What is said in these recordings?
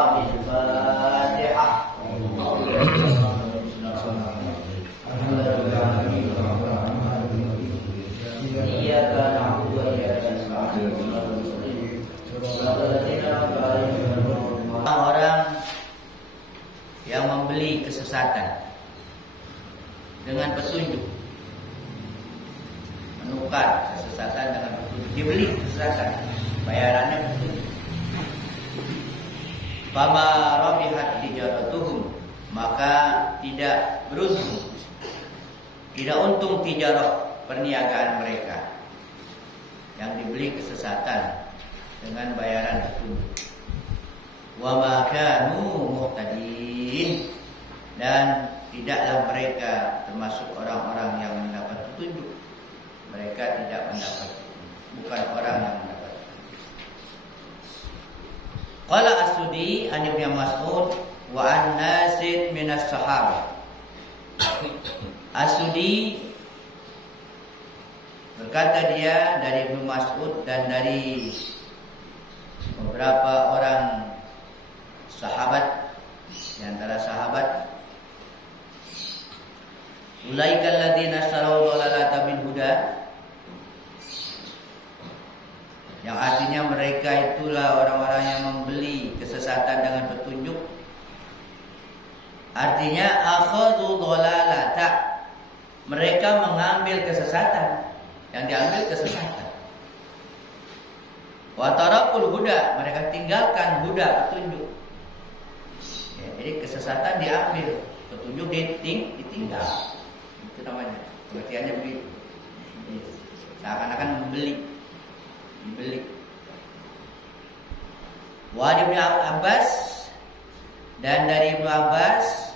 Al-Fatihah. Orang yang membeli kesesatan dengan petunjuk, menukar kesesatan dengan petunjuk, dibeli kesesatan, bayarannya petunjuk. Fama rabihat tijaratuhum, maka tidak beruntung, tidak untung tijarah perniagaan mereka yang dibeli kesesatan dengan bayaran petunjuk. Wa ma kanu muhtadin, dan tidaklah mereka termasuk orang-orang yang mendapat petunjuk. Mereka tidak mendapat, bukan orang yang mendapat. Qala As-Sudi an Ibnu Mas'ud wa an nasid minas sahabah. As-Sudi berkata dia dari Ibnu Mas'ud dan dari beberapa orang sahabat, di antara sahabat, ulaikal ladzina istarau dhalalata bil huda, yang artinya mereka itulah orang-orang yang membeli kesesatan dengan petunjuk. Artinya akhadhu dhalalata, mereka mengambil kesesatan, yang diambil kesesatan. Wa tarakul huda, mereka tinggalkan huda, petunjuk. Ya, jadi kesesatan diambil, petunjuk ditinggal. Itu namanya, pengertiannya begitu. Seakan-akan dibeli. Wa Ibnu Abbas, dan dari Ibnu Abbas,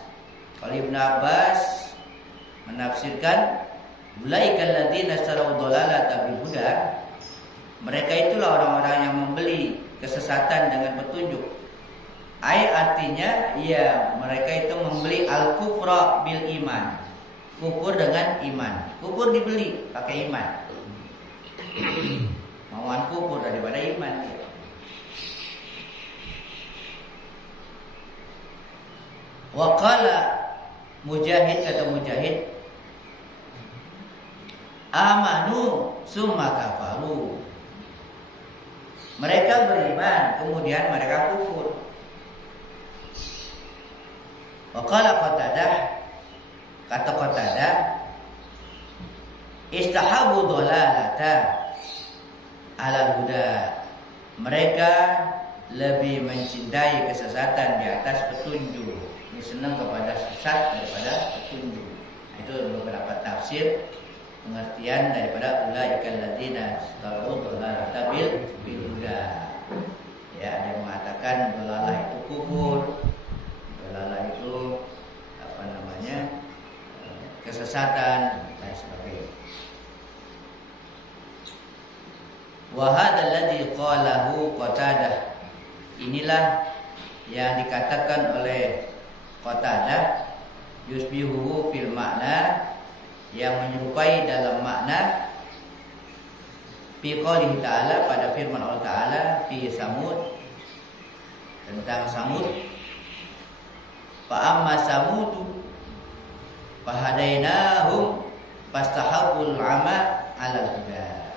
kalau Ibnu Abbas menafsirkan ulaikal ladzina istarau dhalalata bil huda, mereka itulah orang-orang yang membeli kesesatan dengan petunjuk. Artinya ya, mereka itu membeli al-kufra bil iman, kufur dengan iman. Kufur dibeli pakai iman. Mauan kufur daripada iman. Wa qala Mujahid, kata Mujahid, amanu summa kafaru, mereka beriman kemudian mereka kufur. Wa qala Qatadah, kata Qatadah, istahabu dhalalata alal huda, mereka lebih mencintai kesesatan di atas petunjuk. Ini senang kepada sesat daripada petunjuk. Itu beberapa tafsir pengertian daripada ulaikal ladzina istarau dhalalata bil huda. Ya, ada yang mengatakan dhalalah itu kufur, dhalalah itu kesesatan dan sebagainya. Wa hadzal ladzi qalahu Qatadah, inilah yang dikatakan oleh Qatadah, yusbihu fil makna, yang menyerupai dalam makna fi qouli ta'ala, pada firman Allah Ta'ala fi Samud, tentang Samud, fa amma Samudu fahadainahum fastahabul ama 'alal huda.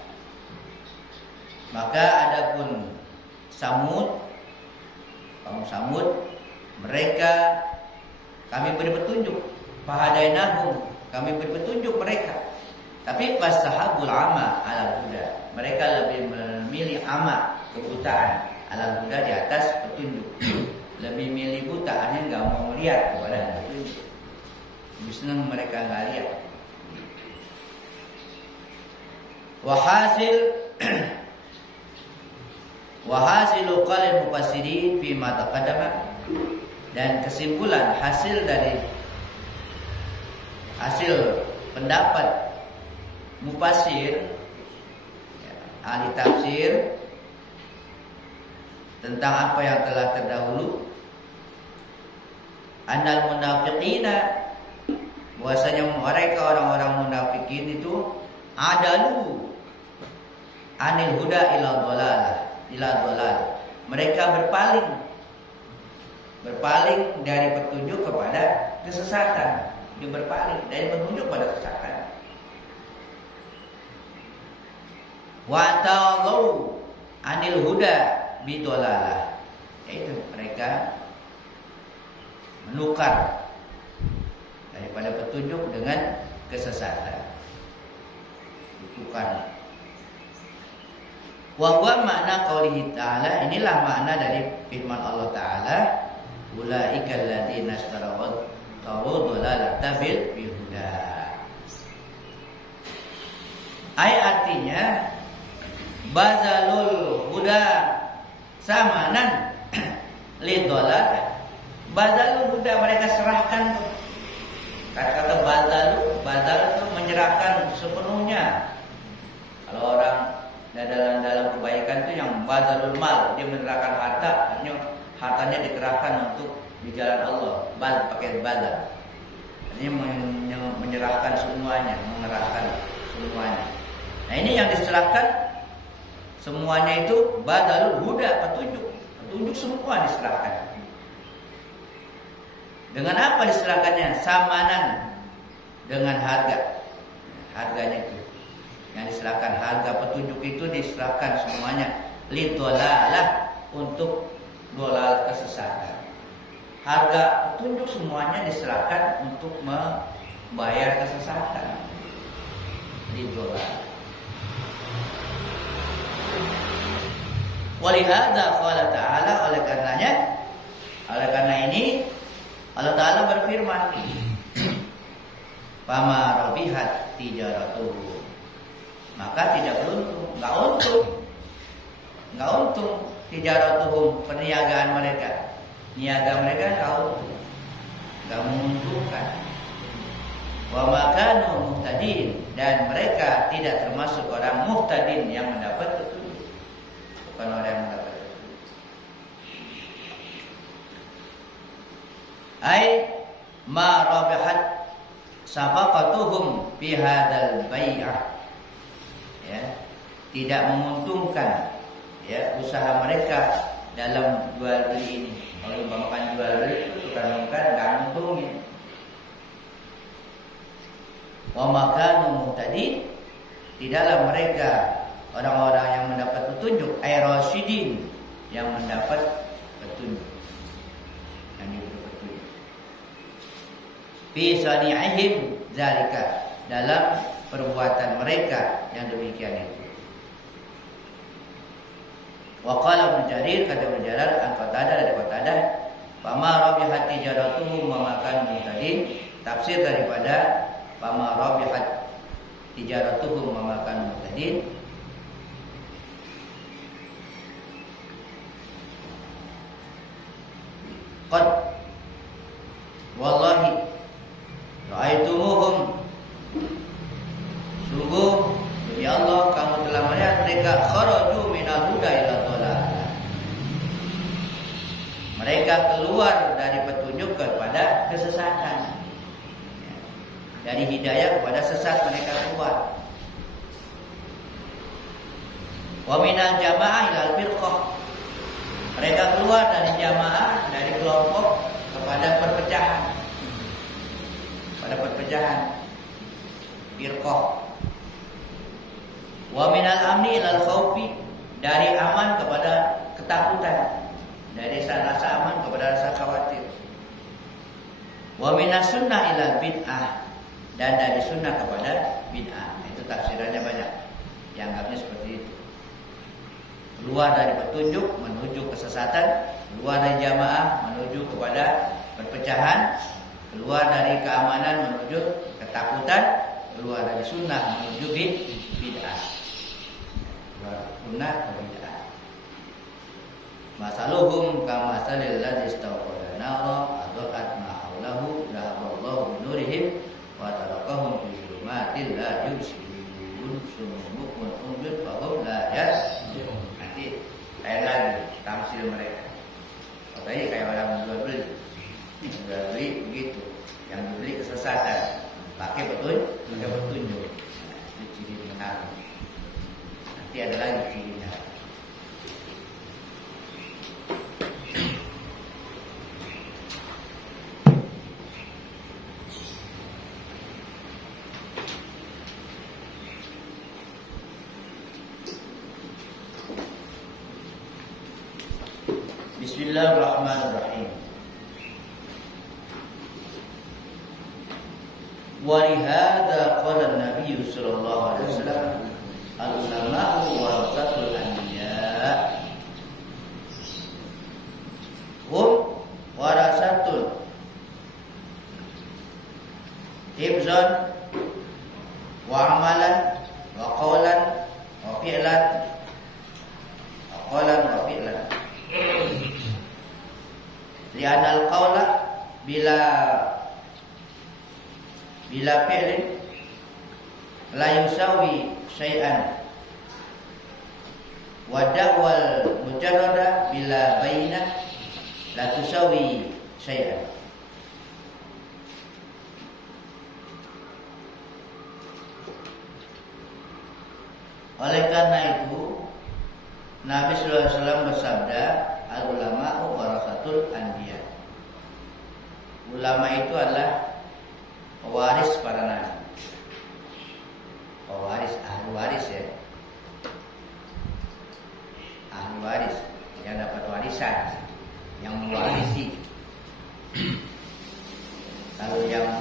Maka adapun Samud, kaum Samud, mereka kami beri petunjuk, fahadainahum, kami beri petunjuk mereka. Tapi fastahabul ama 'alal huda, mereka lebih memilih ama, kebutaan, 'alal huda, di atas petunjuk. Lebih milih buta, hanya enggak mau melihat kepada petunjuk. Lebih senang mereka enggak lihat. Wahasilu qalil mufassirin fi ma taqaddama, dan kesimpulan hasil pendapat mufassir, ahli tafsir, tentang apa yang telah terdahulu, annal munafiqina, bahwasanya mereka orang-orang munafikin itu adalu anil huda ila dhalal, mereka berpaling berpaling dari petunjuk kepada kesesatan. Dia berpaling dari petunjuk pada kesesatan. Wa ta'alu anil huda bidolalah, yaitu mereka menukar daripada petunjuk dengan kesesatan. Ditukar. Wa huwa makna qaulihi ta'ala, inilah makna dari firman Allah Ta'ala, ulaika alladziina ishtaraw ad-dhalalata bil huda. Artinya bazalul huda samanan lidolal. Bazalul huda, mereka serahkan. Kata-kata bazal itu menyerahkan sepenuhnya. Kalau orang dalam kebaikan itu yang bazalul mal, dia menyerahkan harta, artinya hartanya dikerahkan untuk di jalan Allah. Pakai bazal, artinya menyerahkan semuanya, mengerahkan semuanya. Nah, ini yang diserahkan semuanya itu badalul huda, petunjuk semua diserahkan. Dengan apa diserahkannya? Samanan, dengan harganya itu yang diserahkan. Harga petunjuk itu diserahkan semuanya lidolalah, untuk dolal kesesatan. Harga petunjuk semuanya diserahkan untuk membayar kesesatan. Lidolal. Walihada qala ta'ala, oleh karena ini Allah Ta'ala berfirman, fama rabihat tijaratuhu, maka tidak beruntung, enggak untung tijaratuhum, perniagaan mereka, niaga mereka enggak menguntungkan. Wa makanu muhtadin, dan mereka tidak termasuk orang muhtadin yang mendapat petunjuk, bukan orang yang mendapat petunjuk. Ai ma rabihat safaqatuhum fi hadzal bai'ah, ya, tidak menguntungkan, ya, usaha mereka dalam jual beli ini. Kalau umpamakan jual beli itu tukar tukar enggak nguntungin. Wa makanu muhtadin, tidaklah mereka orang-orang yang mendapat petunjuk, ay rasyidin, yang mendapat petunjuk, yang diberi petunjuk. Fi sani'ihim zalika, dalam perbuatan mereka yang demikian itu. Wa qala Ibnu Jarir, kata Ibnu Jarir, dari Qatadah, fama rabihat tijaratuhum wa makanu muhtadin, tafsir daripada fama rabihat tijaratuhum wa makanu muhtadin, qad wallahi ra'aitumuhum, sungguh demi Allah kamu telah melihat mereka kharaju minal huda ila dhalal, mereka keluar dari petunjuk kepada kesesatan, dari hidayah kepada sesat mereka keluar. Wa minal jamaah ilal firqah, mereka keluar dari jamaah, dari kelompok kepada perpecahan, firqah. Wa minal amni ilal khaufi, dari aman kepada ketakutan, dari rasa aman kepada rasa khawatir. Wa minas sunnah ilal bid'ah, dan dari sunnah kepada bid'ah. Itu tafsirannya banyak, dianggapnya seperti itu. Keluar dari petunjuk menuju kesesatan, keluar dari jamaah menuju kepada perpecahan, keluar dari keamanan menuju ketakutan, keluar dari sunnah menuju bid'ah. Keluar sunnah ke bid'ah. Masaluhum kama masalil ladzi istawqada nara adqat ma haulahu dhahaballahu binurihim wa tarakahum fi dhulumatin la yubsirun sumuhum umyun fahum la yasma'un. Nanti kayak lagi tafsir mereka. Katanya kayak orang jual beli begitu, yang dibeli kesesatan, pakai petunjuk. Itu ciri benar. Nanti ada lagi cirinya. Bismillahirrahmanirrahim. Wa lihadza qala an-nabiy sallallahu alaihi wasallam al-ulama'u warasatul anbiya. Hum warasatul hifzan wa amalan wa qawlan wa fi'lan wa qawlan wa fi'lan. Li'anna al-qawla bila fi'lin la yusawi syai'an wa da'wal mujarrada bila bainah la tusawi syai'an. Oleh karena itu Nabi sallallahu alaihi wasallam bersabda, al-ulama'u warasatul anbiya. Ulama itu adalah pewaris para nabi. Pewaris, ahli waris ya. Ahli waris yang dapat warisan, yang mewarisi. Kalau yang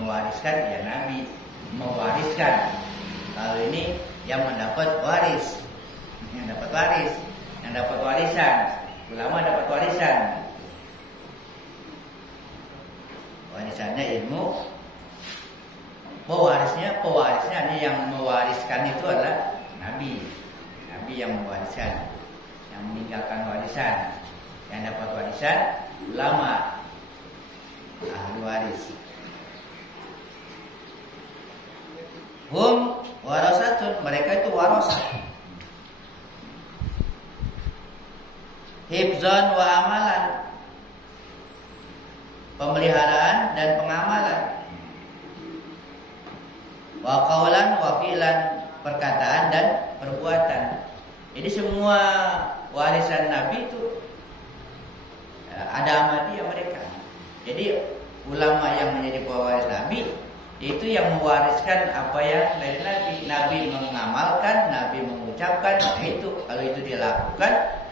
mewariskan ya nabi mewariskan. Kalau ini yang mendapat waris, yang dapat waris, yang dapat warisan. Ulama dapat warisan. Warisannya ilmu. Pewarisnya hanya yang mewariskan itu adalah nabi. Nabi yang mewariskan, yang meninggalkan warisan. Yang dapat warisan ulama, ahli waris. Hum warasatun, mereka itu warasah. Hifzan wa amalan, pemeliharaan dan pengamalan. Wa qawlan wa fi'lan, perkataan dan perbuatan. Jadi semua warisan Nabi itu ada Ahmadiyah mereka. Jadi ulama yang menjadi pewaris Nabi itu yang mewariskan apa yang dari Nabi. Nabi mengamalkan, Nabi mengucapkan itu. Kalau itu dia lakukan,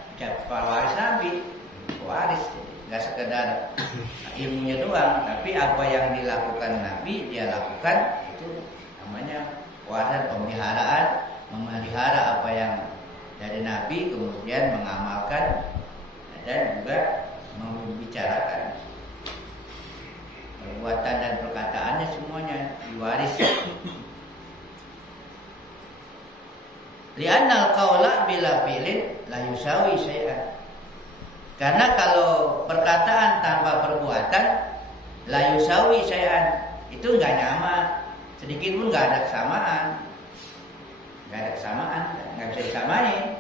pewaris Nabi, pewaris. Gak sekedar ilmunya doang, tapi apa yang dilakukan Nabi dia lakukan, itu namanya warisan, pemeliharaan, memelihara apa yang dari Nabi, kemudian mengamalkan dan juga membicarakan. Perbuatan dan perkataannya semuanya diwaris. Li'annal qawla bila fi'lin la yusawi syai'an. Karena kalau perkataan tanpa perbuatan la yusawi syai'an, itu enggak nyama, sedikit pun enggak ada kesamaan. Enggak ada kesamaan, enggak bisa disamain.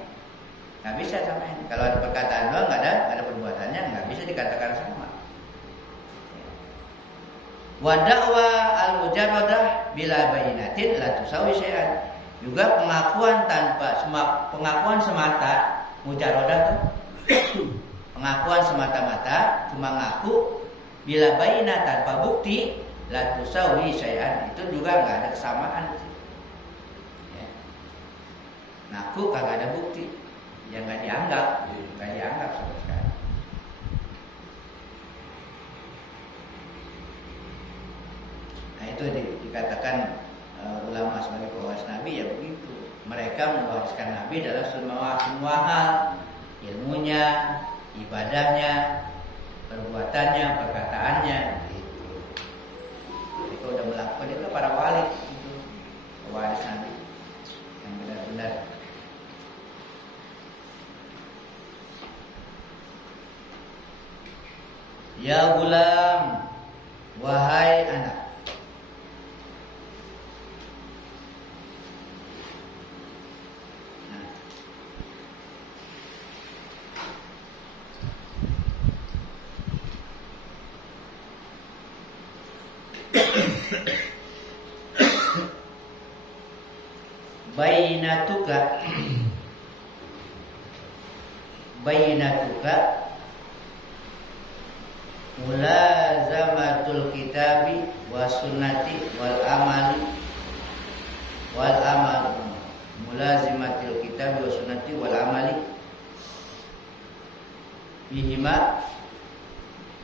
Enggak bisa samain. Kalau ada perkataan doang enggak ada perbuatannya, enggak bisa dikatakan sama. Wa da'wa al-mujarradah bila bayyinatin la tusawi syai'an. Juga pengakuan semata mujarradah tuh. Pengakuan semata-mata, cuma ngaku, bila bayyinah tanpa bukti la tusawi syai'an, itu juga enggak ada kesamaan. Ya. Ngaku kagak ada bukti, ya enggak dianggap sama sekali. Nah itu dikatakan ulama sebagai pewaris Nabi ya begitu. Mereka mewariskan Nabi dalam semua hal, ilmunya, ibadahnya, perbuatannya, perkataannya. Gitu. Mereka udah melakukan itu para wali, gitu. Pewaris Nabi yang benar-benar. Ya gulam, wahai anak. Bainatuka mulazamatul kitabi wa sunnati wal amali mulazimatil kitabi wa sunnati wal amali bihima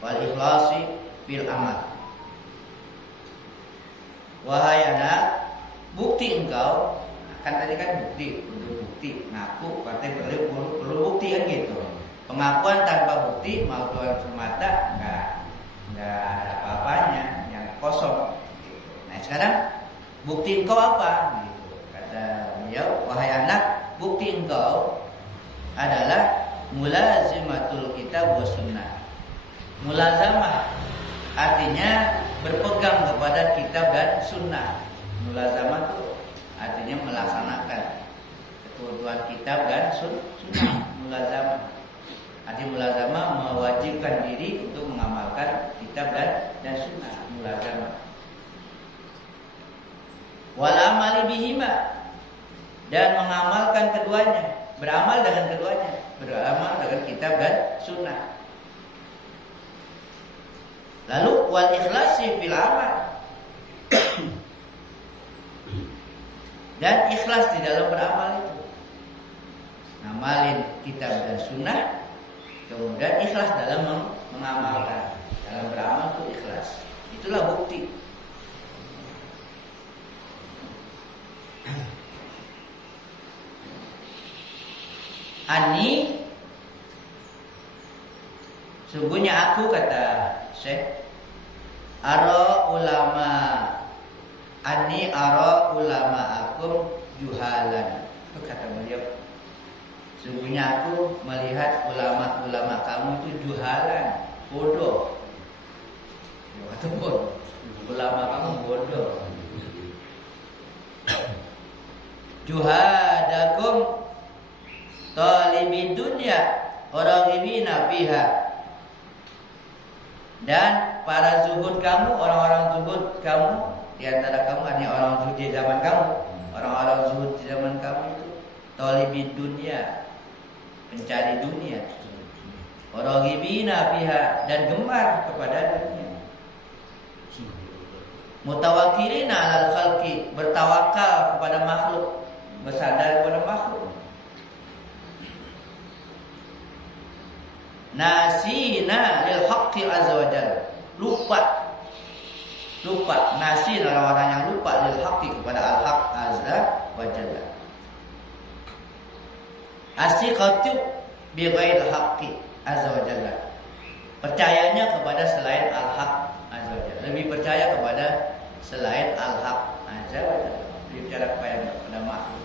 wal ikhlasi fil amal. Wahai anak, bukti engkau, kan tadi kan bukti, untuk bukti ngaku partai perlu bukti kan gitu. Pengakuan tanpa bukti mau Tuhan semata enggak ada apa-apanya, yang kosong. Gitu. Nah sekarang bukti engkau apa? Gitu. Kata beliau, wahai anak, bukti engkau adalah mulazimatul kitab wa sunnah. Mulazamah artinya berpegang kepada kitab dan sunnah. Mulazamah itu artinya melaksanakan ketentuan kitab dan sunnah. Mulazamah artinya mulazamah mewajibkan diri untuk mengamalkan kitab dan sunnah. Mulazamah. Wal amali bihima, dan mengamalkan keduanya, beramal dengan keduanya, beramal dengan kitab dan sunnah. Lalu wal ikhlasi fil amal, dan ikhlas di dalam beramal itu, ngamalin kitab dan sunnah, kemudian ikhlas dalam mengamalkan, dalam beramal itu ikhlas. Itulah bukti. Ani, sungguhnya aku, kata Syekh, ara ulama, ani ara ulama akum juhalan. Itu kata beliau, sungguhnya aku melihat ulama-ulama kamu itu juhalan, bodoh. Kata bodoh, ulama kamu bodoh. Juhadakum talibid dunya raghibina fiha, dan para zuhud kamu, orang-orang zuhud kamu di antara kamu, artinya orang zuhud di zaman kamu, orang-orang zuhud di zaman kamu itu talibid dunya, pencari dunia, raghibina fiha, dan gemar kepada dunia, mutawakkilina 'alal khalqi, bertawakal kepada makhluk, bersandar kepada makhluk. Nasina lil haqqi azza wa jalla, lupa nasin, orang-orang yang lupa lil haqqi, kepada al-haq azza wa jalla. Asiqatu bi ghairil haqqi azza wa jalla, percayanya kepada selain al-haq azza wa jalla, lebih percaya kepada selain al-haq azza wa jalla, lebih percaya kepada makhluk.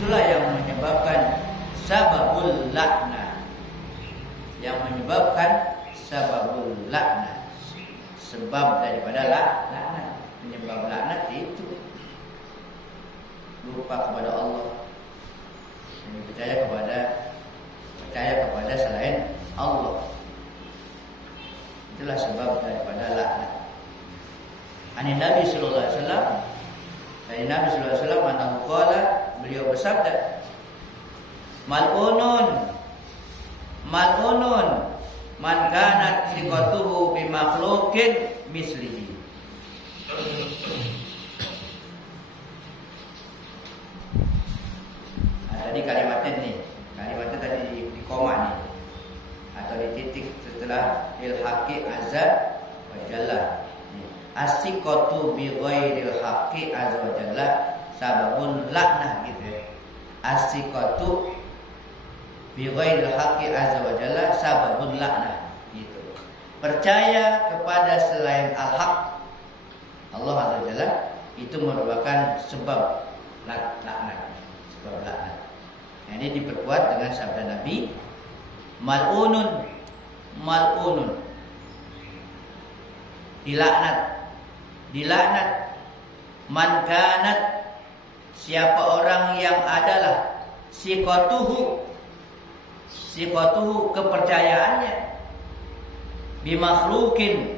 Itulah yang menyebabkan sababul laknah, yang menyebabkan sababul laknah, sebab daripada laknat, penyebab laknat itu lupa kepada Allah, dan percaya kepada selain Allah. Itulah sebab daripada laknat. Ani Nabi sallallahu alaihi wasallam, dari Nabi sallallahu alaihi wasallam, anahu qala, beliau bersabda, mal'unun man kanat thiqatuhu bi makhluqin mislihi. Tadi kalimatnya tadi di koma nih, atau di titik setelah il haqqi azza wa jalla. As-siqatu bi ghairil haqqi azza wa jalla sababun laknah, gitu ya. As-siqatu bi ghairil haqqi azza wa jalla sababun laknah, gitu. Percaya kepada selain al-haq, Allah azza wa jalla, itu merupakan sebab laknat, sebab laknat. Ini diperkuat dengan sabda Nabi, mal'unun, dilaknat, man kanat, siapa orang yang adalah siqatuhu, kepercayaannya, bimakhlukin,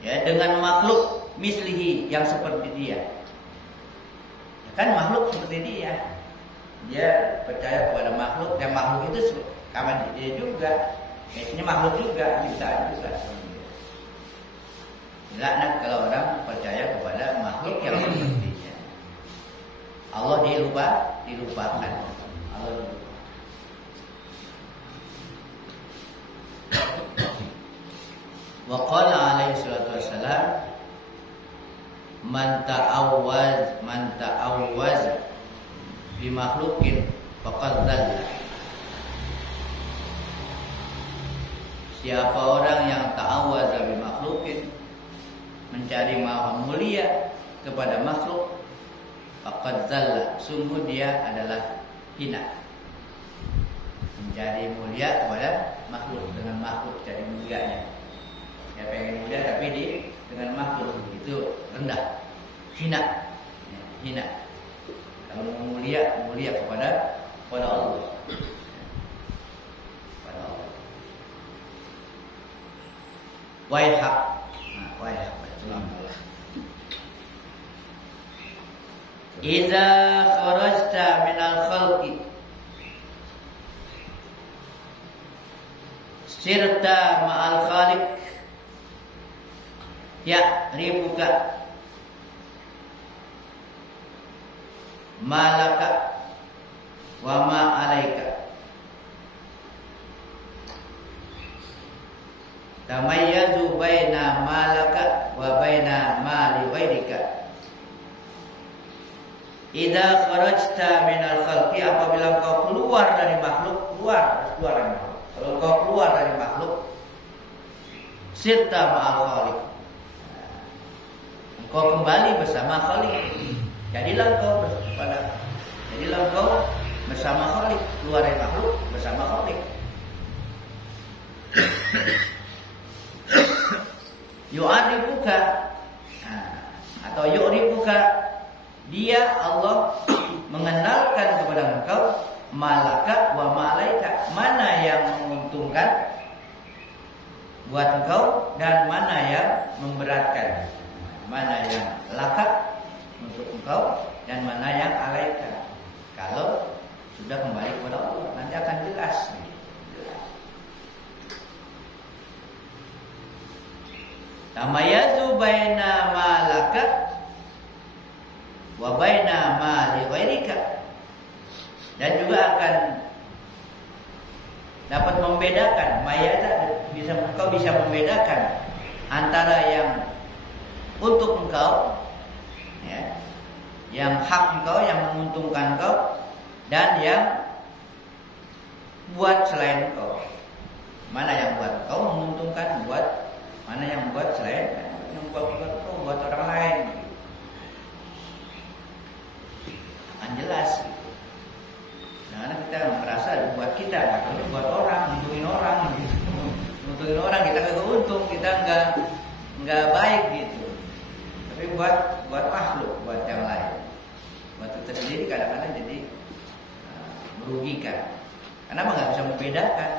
ya, dengan makhluk, mislihi, yang seperti dia. Kan makhluk seperti dia percaya kepada makhluk, dan makhluk itu sama dia juga, ini makhluk juga, ciptaan juga. Laknat kalau orang percaya kepada makhluk yang sepertinya. Allah dilupakan. Allah dilupakan. Wa qala alaihi salatu wassalam, man ta'awwaz bi makhluqin faqad dhalla. Siapa orang yang ta'awwaz bi makhluqin, mencari maha mulia kepada makhluk, faqad dhalla, sungguh dia adalah hina. Mencari mulia kepada makhluk, dengan makhluk cari mulianya. Ya pengen mulia tapi dengan makhluk itu rendah, hina, ya, hina. Kalau mau mulia kepada Allah. Kepada Allah. Waihak. Nah, waihak. Idza kharajta minal khalqi sirta ma'al khaliq ya ribuka malaka wa ma alaika tamayyazu baina malaka wa baina mali ghairika. Idza kharajta minal khalqi, apabila engkau keluar dari makhluk, keluar dari makhluk. Kalau engkau keluar dari makhluk, sirta ma'al khaliq, engkau kembali bersama Khaliq. Jadilah engkau bersama Khaliq, keluar dari makhluk bersama Khaliq. Yu'arifuka, atau yu'rifuka, dia Allah mengenalkan kepada engkau malaka wa malaika, mana yang menguntungkan buat engkau dan mana yang memberatkan, mana yang laka untuk engkau dan mana yang alaika. Kalau sudah kembali kepada Allah, nanti akan jelas. Tamayazu baina malaka wa baina mali ghairika, dan juga akan dapat membedakan, engkau bisa membedakan antara yang untuk engkau, ya, yang hak engkau, yang menguntungkan engkau, dan yang buat selain engkau. Mana yang buat engkau menguntungkan, mana yang buat selain, yang buat engkau, buat orang lain. Akan jelas. Karena kita merasa buat kita, ini buat orang, untungin orang, kita kagak untung, kita nggak baik gitu. Tapi buat makhluk, buat yang lain, buat kita sendiri kadang-kadang jadi merugikan. Kenapa nggak bisa membedakan?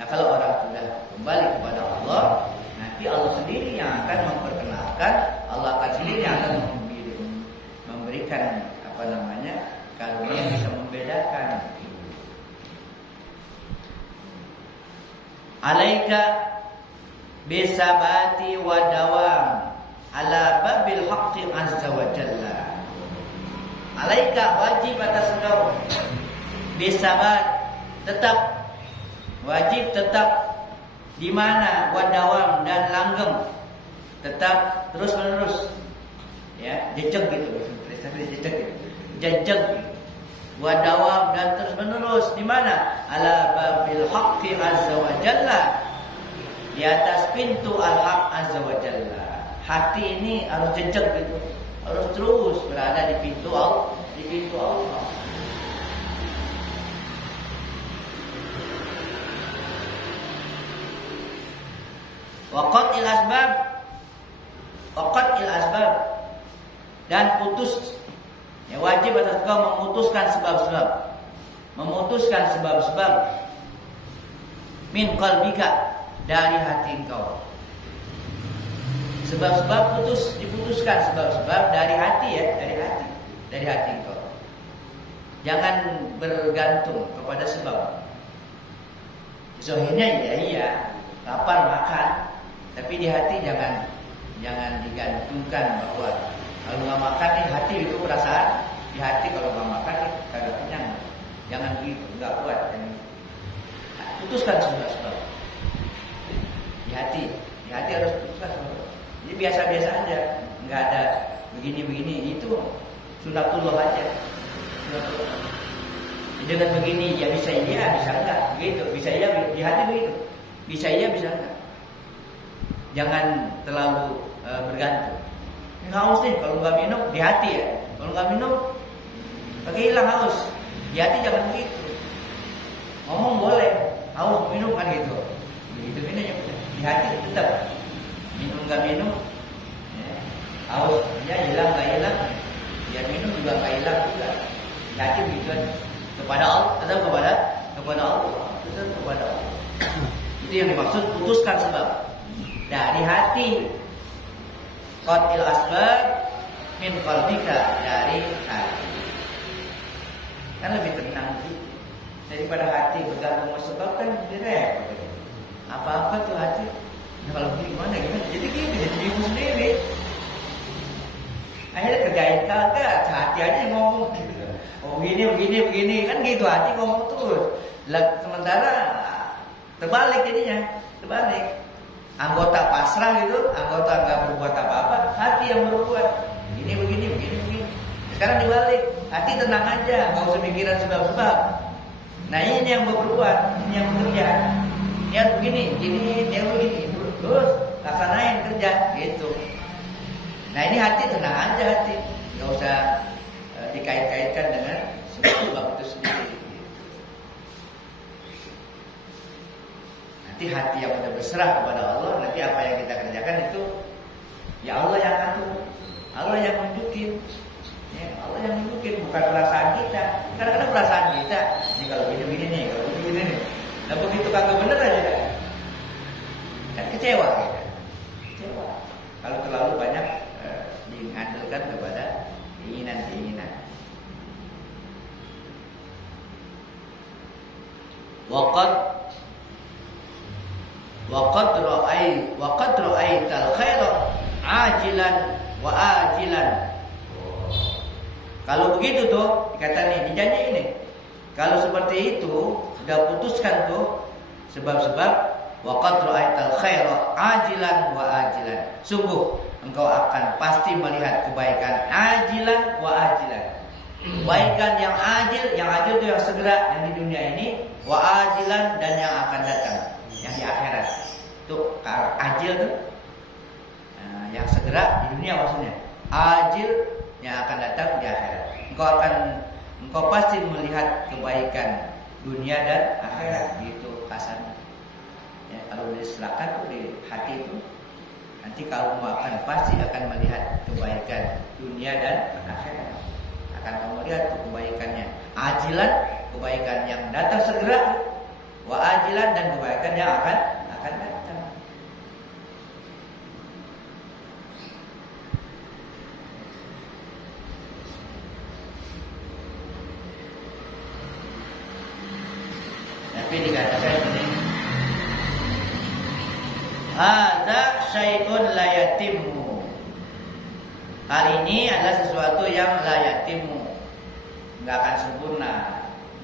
Nah kalau orang sudah kembali kepada Allah, nanti Allah sendiri yang akan memperkenalkan, Allah akan sendiri yang akan memberikan karunia bisa membedakan. Alaika bisabati wa dawam ala babil haqqi azza wa jalla. Alaika, wajib atas engkau, bisabat, tetap wajib, tetap di mana, wa dawam, dan langgeng, tetap terus menerus, ya, jejak gitu, jejak, wa dawam, dan terus menerus di mana, ala babil haqqi azza wa jalla, di atas pintu al-haq azza wa jalla. Hati ini harus jejak gitu, harus terus berada di pintu Allah, Waqatil asbab, dan putus, ya, wajib atas kau memutuskan sebab-sebab min qalbika, dari hati engkau. Sebab-sebab diputuskan sebab-sebab dari hati, ya, dari hati engkau. Jangan bergantung kepada sebab. Zohirnya iya, lapar makan, Tapi di hati jangan digantungkan bahwa kalau nggak makan nih hati itu perasaan di hati, kalau nggak makan nih kagak kenyang. Jangan begitu, nggak kuat. Putuskan sebab-sebab di hati harus putuskan sebab. Jadi biasa-biasa aja, nggak ada begini-begini, itu sunatullah aja. Dengan begini ya bisa iya, bisa enggak, begitu. Bisa iya di hati begitu, bisa iya, bisa enggak. Jangan terlalu bergantung. Haus nih, kalau nggak minum di hati ya. Kalau nggak minum, pakai hilang haus. Di hati jangan begitu. Ngomong boleh, haus minum kan gitu. Begitu minum ya. Di hati tetap minum nggak minum, ya. Haus ya hilang nggak hilang, biar minum juga nggak hilang juga. Di hati begitu aja. Kepada Allah, tetap kepada Allah, tetap kepada Allah. Itu yang dimaksud putuskan sebab. Dari hati, qatil asbab min qalbika, dari hati. Kan lebih tenang gitu. Daripada hati bergantung sebab kan jadi repot. Apa-apa tuh hati. Nah, kalau gimana? Jadi gini, jadi bingung sendiri. Akhirnya kerjain kagak, hati aja yang ngomong gitu. Oh begini kan gitu, hati ngomong terus. Sementara terbalik jadinya, terbalik. Anggota pasrah gitu, anggota nggak berbuat apa-apa, hati yang berbuat. Begini. Sekarang dibalik, hati tenang aja, nggak usah mikiran sebab-sebab. Nah ini yang berbuat, ini yang bekerja. Ini harus begini, ini yang begini, terus laksanain kerja gitu. Nah ini hati tenang aja, hati nggak usah dikait-kaitkan dengan sebab itu sendiri. Nanti hati yang sudah berserah kepada Allah, nanti apa yang kita kerjakan itu ya Allah yang atur, Allah yang nunjukin, ya, Allah yang nunjukin, bukan perasaan kita. Kadang-kadang perasaan kita, ini kalau begini nih, kalau begini nih. Nah begitu kagak bener aja kan kecewa kita. Kecewa kalau terlalu banyak diandalkan kepada keinginan. Waqad ra'aital khaira ajilan wa ajilan. Kalau begitu tuh kata nih dijanji ini. Kalau seperti itu sudah putuskan tuh sebab-sebab, waqad ra'aital khaira ajilan wa ajilan. Sungguh engkau akan pasti melihat kebaikan ajilan wa ajilan. Kebaikan yang ajil itu yang segera, yang di dunia ini, wa ajilan, dan yang akan datang, yang di akhirat. Tuh ajil tuh yang segera di dunia maksudnya. Ajil yang akan datang di akhirat. Engkau pasti melihat kebaikan dunia dan akhirat, gitu kasarnya. Ya, kalau diserahkan tuh di hati itu, nanti kamu pasti akan melihat kebaikan dunia dan akhirat. Akan kamu lihat tuh kebaikannya. Ajilan, kebaikan yang datang segera, wa ajilan, dan kebaikan yang akan datang. Tapi dikatakan ini, hadza syai'un la yatimmu. Hal ini adalah sesuatu yang la yatimmu, enggak akan sempurna.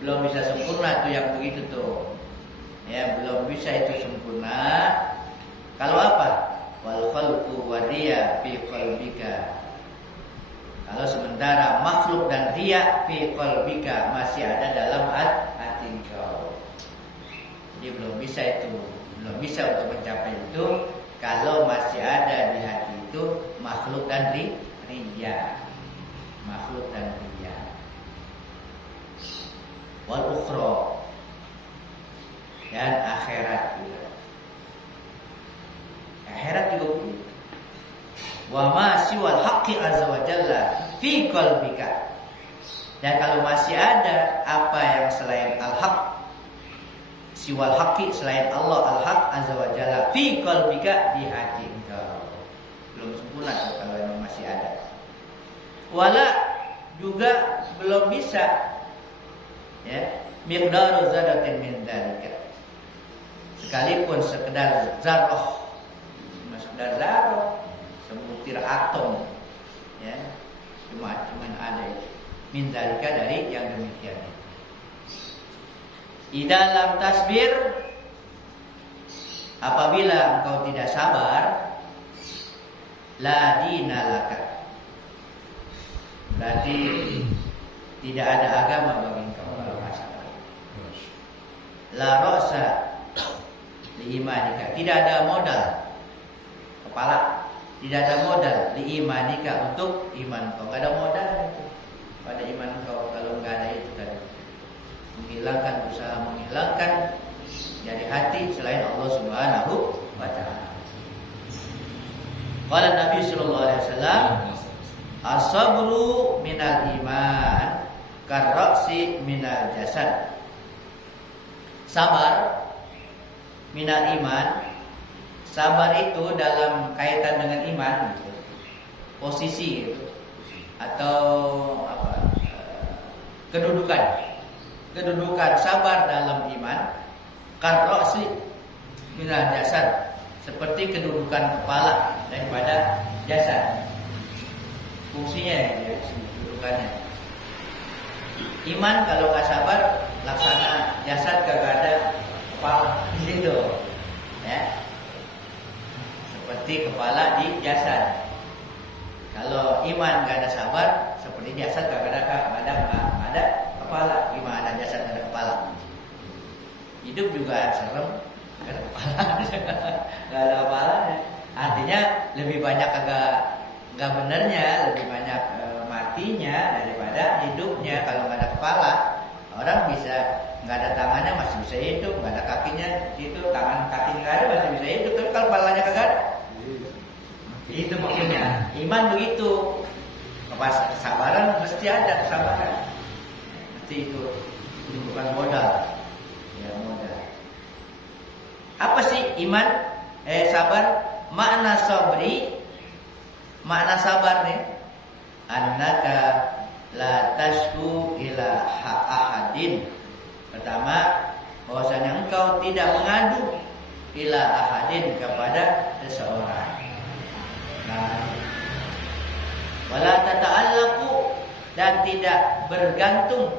Belum bisa sempurna tuh yang begitu tuh. Ya, belum bisa itu sempurna. Kalau apa? Wal khalqu wa riya fi qalbika. Kalau sementara makhluk dan riya fi qalbika masih ada dalam hati engkau. Jadi belum bisa untuk mencapai itu kalau masih ada di hati itu makhluk dan riya. Makhluk dan riya. Wal ukhra, dan akhirat juga. Akhirat juga begitu. Wa ma siwal haqqi azza wa jalla fi qalbika. Dan kalau masih ada apa yang selain al-haq, siwal haqqi, selain Allah al-haq azza wa jalla fi qalbika, di hati engkau, belum sempurna kalau memang masih ada. Wala, juga belum bisa, ya, miqdaru zaratin min dzalika, sekalipun sekedar zarrah sekedar zarah, sebutir atom, ya, cuma ada itu. Min zalika, dari yang demikian. Idza lam tasbir, apabila engkau tidak sabar, la dinalaka, berarti tidak ada agama bagi engkau kalau tidak sabar. La ra'sa li imanika, tidak ada modal kepala, tidak ada modal li imanika, untuk iman kau. Enggak ada modal itu pada iman kau kalau enggak ada itu tadi. Berusaha menghilangkan dari hati selain Allah Subhanahu wa taala. Qala Nabi sallallahu alaihi wasallam, as-sabru minal iman karra'si minal jasad. Sabar minal iman, sabar itu dalam kaitan dengan iman gitu. Posisi itu atau apa? Kedudukan sabar dalam iman karra'si minal jasad, seperti kedudukan kepala daripada jasad. Fungsinya ya, kedudukannya. Iman kalau nggak sabar, laksana jasad kagak ada kepala di situ, ya. Seperti kepala di jasad. Kalau iman nggak ada sabar, seperti jasad kagak ada kepala. Gimana jasad nggak ada kepala? Hidup juga serem, nggak ada kepala, nggak ada kepala. Artinya lebih banyak nggak benernya, lebih banyak matinya daripada hidupnya. Kalau nggak ada kepala, orang bisa nggak ada tangannya masih bisa hidup, nggak ada kakinya itu, tangan kaki nggak ada masih bisa hidup. Tapi kalau kepalanya kagak ada, itu maksudnya. Iman begitu, kesabaran mesti ada kesabaran, mesti itu bukan modal, ya modal. Apa sih iman? Sabar. Makna sabar nih, annaka la tashku ila ahadin. Pertama, bahwasanya engkau tidak mengadu ila ahadin, kepada seseorang. Nah, wala tata'allaqu, dan tidak bergantung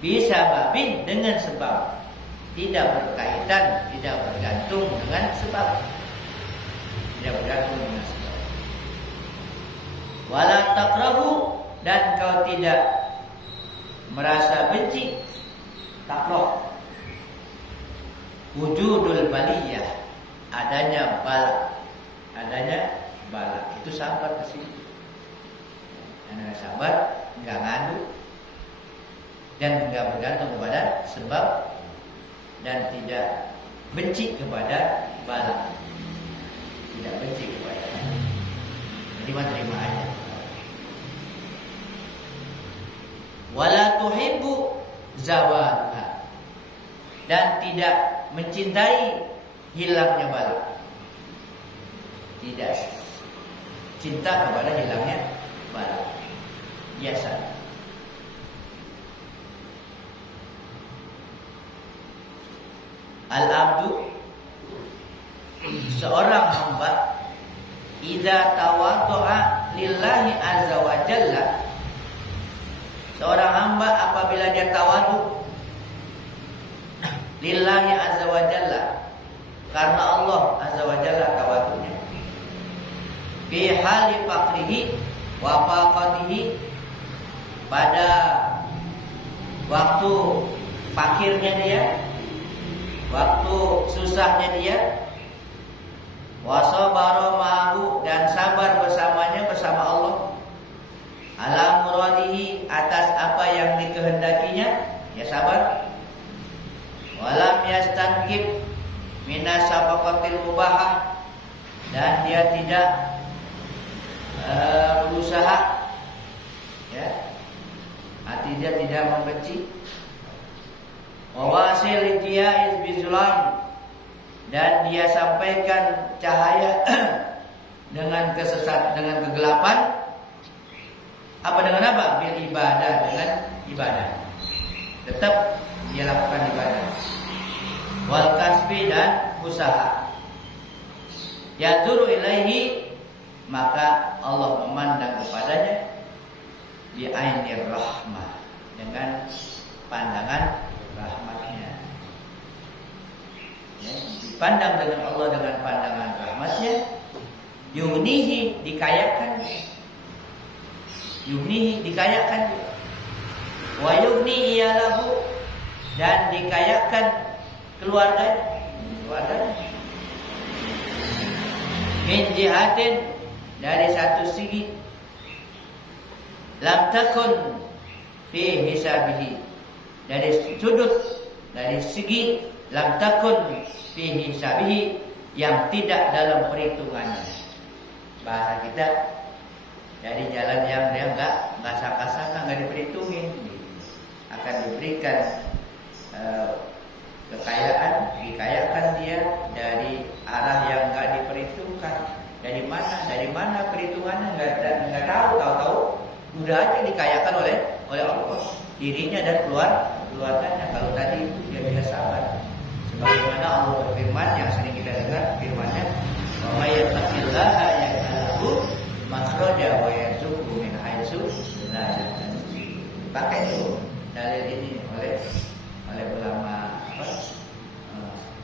bisa babin, dengan sebab. Tidak berkaitan, tidak bergantung dengan sebab. Tidak bergantung dengan sebab. Wala takrahu, dan kau tidak merasa benci. Takrah, wujudul baliyah, adanya bala, itu sabar ke situ. Karena sabar, enggak ngadu dan enggak bergantung kepada sebab, dan tidak benci kepada bala, tidak benci kepada, terima aja. Wala tuhibbu zawalha, dan tidak mencintai hilangnya bala, tidak cinta kepada hilangnya bala, biasa. Al-abdu, seorang hamba, idza tawaddu'a lillahi azza wa jalla, seorang hamba apabila dia tawadu lillahi azza wa jalla, karena Allah azza wa jalla tawadunya, fi hali faqrihi wa faqadihi, pada waktu fakirnya dia, waktu susahnya dia, wasabara ma'ahu, dan sabar bersamanya, bersama Allah, ala muradihi, atas apa yang dikehendakinya, ya sabar. Walam yastankib minas sabaqatil mubahah, dan dia tidak berusaha, ya, hati dia tidak membenci. Wawasil jiyaiz bizulam, dan dia sampaikan cahaya dengan dengan kegelapan. Apa dengan apa? Bil ibadah, dengan ibadah. Tetap dia lakukan ibadah. wal kasbi dan usaha. Yanzuru ilaihi, maka Allah memandang kepadanya bi ainir rahmah, dengan pandangan rahmatnya. Ya, dipandang dengan Allah dengan pandangan rahmatnya. Yunihi, dikayakan. Yunihi, dikayakan. Wa yugni iyalahu, dan dikayakan keluarganya. Min jihatin, dari satu segi. Lam takun fi hisabihi, dari segi lam takun fi hisabihi, yang tidak dalam perhitungannya. Bahasa kita, dari jalan yang dia nggak sangka-sangka, nggak diperhitungin, akan diberikan kekayaan, dikayakan dia dari arah yang nggak diperhitungkan. Dari mana perhitungannya nggak tahu udah aja dikayakan oleh Allah, dirinya dan keluarganya. Kalau tadi itu dia bisa sabar, sebagaimana Allah berfirman yang sering kita dengar firman-Nya, wa may yattaqillaha yaj'al lahu makhraja wa yarzuqhu min haitsu la yahtasib. Pakai itu dalil ini oleh ulama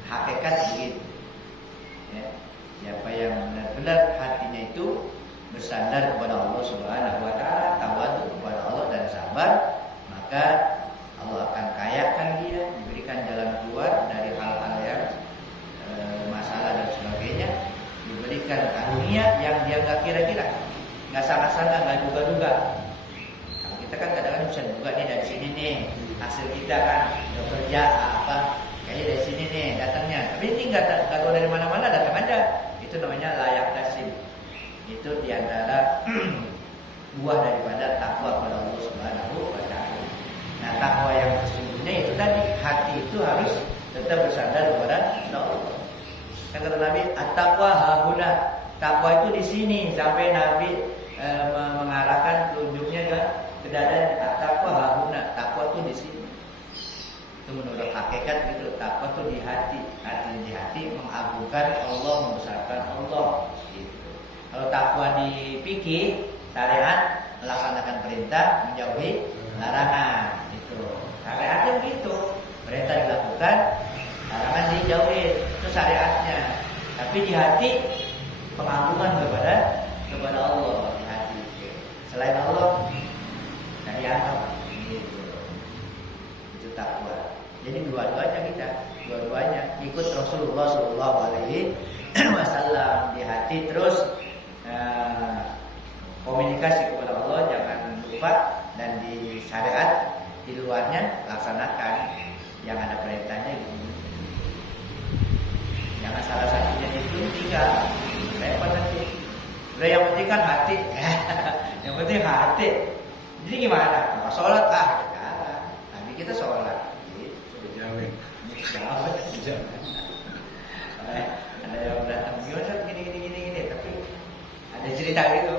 hakikat begitu. Ya, siapa yang benar-benar hatinya itu bersandar kepada Allah Subhanahu wa taala, tawadhu kepada Allah dan sabar, maka Allah akan kayakan dia, diberikan jalan keluar dari hal-hal yang masalah dan sebagainya, diberikan karunia yang dia nggak kira-kira, nggak sangka-sangka, nggak duga-duga. Kalau kita kan kadang-kadang bisa duga nih, dari sini nih hasil kita kan bekerja apa, kayaknya dari sini nih datangnya, tapi ini nggak tahu dari mana-mana, datang aja. Itu namanya layak tasib. Itu diantara buah daripada takwa kepada Allah Subhanahu wa taala. Nah, takwa yang sesungguhnya itu tadi, hati itu harus tetap bersandar kepada Allah. Kan kata Nabi, at-taqwa hahuna, takwa itu di sini, sampai Nabi mengarahkan telunjuknya ke dada. At-taqwa hahuna, takwa itu di sini. Itu menurut hakikat gitu, takwa itu di hati. Artinya di hati mengagungkan Allah, membesarkan Allah. Gitu. Kalau takwa di fikih, syariat, melaksanakan perintah, menjauhi larangan. Itu syariatnya begitu, perintah dilakukan, larangan dijauhi, itu syariatnya. Tapi di hati pengagungan kepada Allah di hati. Selain Allah dari apa? Itu takwa. Jadi dua-duanya ikut Rasulullah Shallallahu Alaihi Wasallam di hati, terus komunikasi kepada Allah, jangan lupa, dan di syariat di luarnya laksanakan yang ada perintahnya gitu. Jangan salah satunya itu tinggal. Repot nanti. Udah, yang penting kan hati. Yang penting hati. Jadi gimana? Kalau sholat Nabi kita sholat. Jauh. Ada yang datang gimana gini, tapi ada cerita gitu.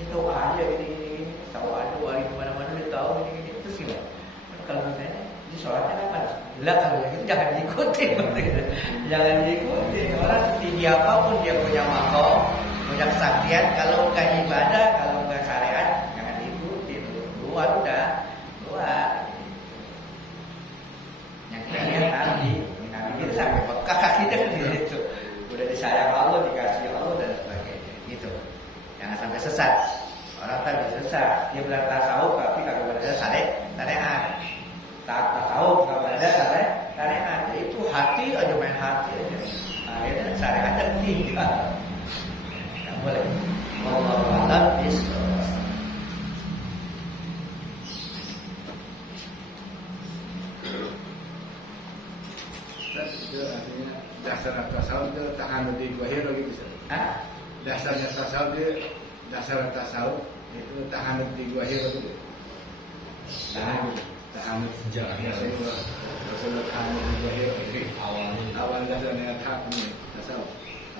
Dia tahu aja gini, tahu aja wali kemana-mana dia tahu gini. Terus gimana? Kalau misalnya ini sholatnya apa? Lah kalau gitu jangan diikuti. Jangan diikuti. Orang tinggi apapun dia punya makom, punya kesaktian, kalau nggak ibadah, kalau nggak syariat, jangan diikuti. Keluar udah. Yang kita Nabi kita sampai kakak kita kan gitu. Udah disayang Allah, dikasih Allah dan sebagainya. Gitu. Jangan sampai sesat. Orang tak bisa sesat. Dia bilang tasawuf, tapi kalau berada syariat. Tasawuf kalau ada syariat. Itu hati aja, main hati aja. Akhirnya syariatnya tinggal. Tidak boleh. Wallahu a'lam bishawab. Itu artinya dasar tasawuf itu tahan di wahir gitu. Dasarnya tasawuf itu itu tahan di wahir gitu. Tahan sejarahnya Rasulullah tahan di wahir awal dasarnya tahapnya tasawuf.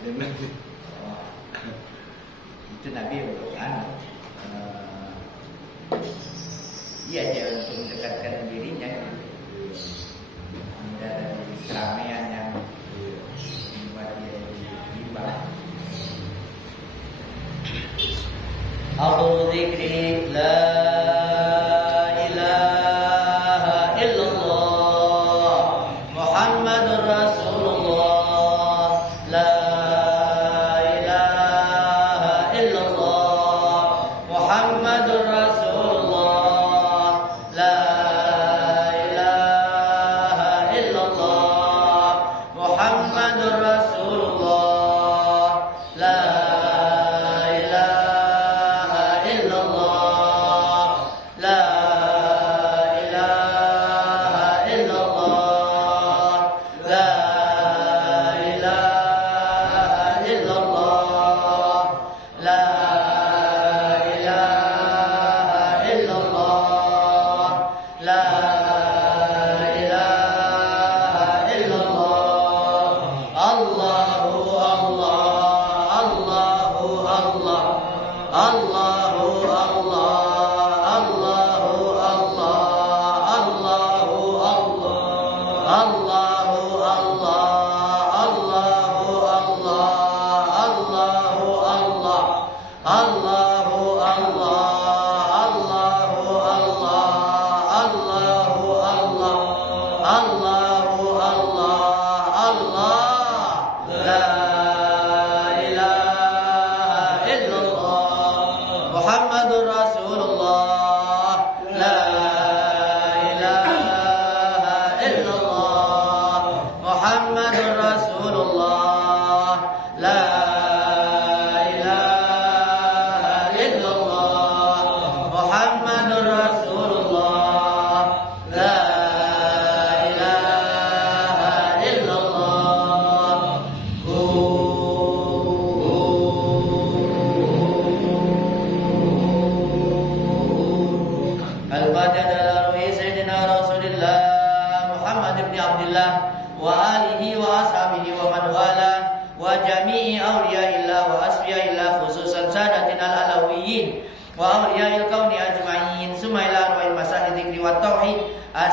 Ada nanti. Itu Nabi untuk iya dia untuk mendekatkan dirinya. Dari keramaian yang dibuat dia ibadah. Aku zikri la ilaha illallah Muhammadur Rasulullah la ilaha illallah Muhammadur Rasulullah la ilaha illallah Muhammadur Rasulullah la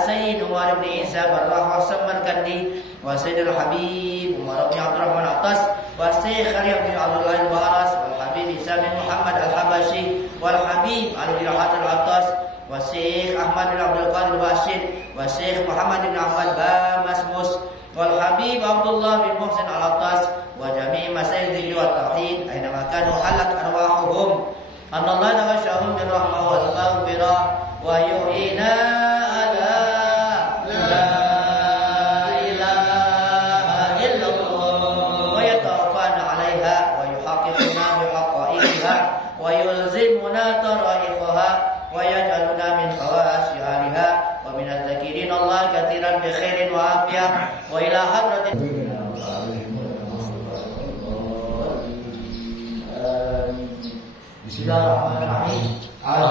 Sayyid Umar bin Isa Barrah wa Samarkandi wa Sayyid al-Habib Umar bin Abdurrahman Attas wa Syekh Khalid bin Abdullah al-Baras wal Habib Isa bin Muhammad al-Habashi wal Habib Ali bin Rahat al-Attas wa Syekh Ahmad bin Abdul Qadir Bashir wa Syekh Muhammad bin Ahmad Bamasmus wal Habib Abdullah bin Muhsin al-Attas wa jami' masyayikh wa tauhid aina ma kanu halat arwahuhum anallahu naghashahum bir rahmah wal maghfirah wa yu'ina ويلزمنا طرائقها ويجعلنا من خواص أهلها ومن الذاكرين الله كثيرا بخير وعافية وإلى حضرة بسم الله الرحمن الرحيم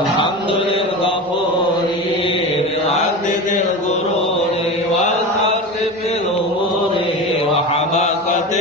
الحمد للغفور للعبد ذي الغرور والحق في الأمور وحماقة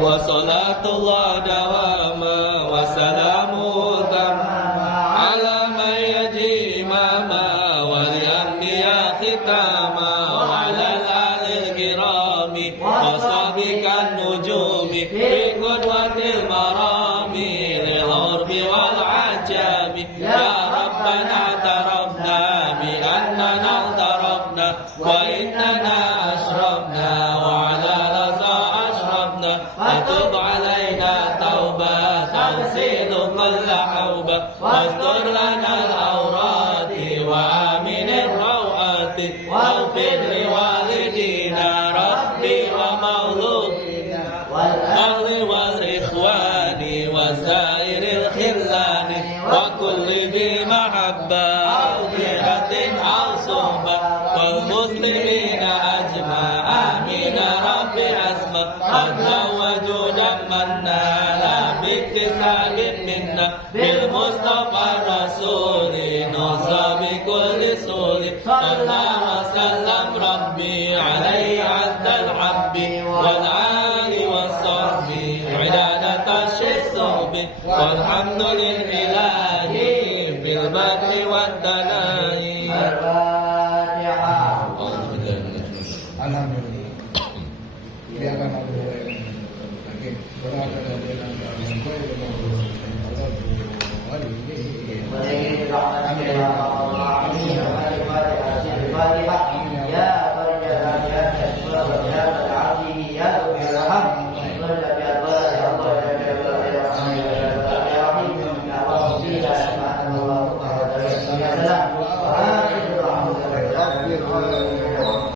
وصلاة الله دواما وسلامه تماما على من يجي إماما ولأنبياء ختاما وعلى الآل الكرام وصحبك النجوم في قدوة المرام للعرب والعجام يا ربنا اعترفنا بأننا اغترفنا وإننا أشرفنا وعلى رضا أشرفنا فتب علينا توبة تغسل كل حوبة واستر لنا العورات وآمن الروعات واغفر لوالدينا ربي ومولودنا والأهل والإخوان وسائر الخلان وكل ذي محبة أو جهة أو صحبة والمسلمين أجمع آمين ربي أسمع قد زوجوا جمنا لا باكتساب منا بالمصطفى الرسول نصى بكل سور صلى وسلم ربي عليه عد الحب والآل والصحب عدادة الصحب والحمد لله في البر والدناء. Alhamdulillah. Biarkan Allah yang hakim. Berada dalam sampai dengan Allah. Amin.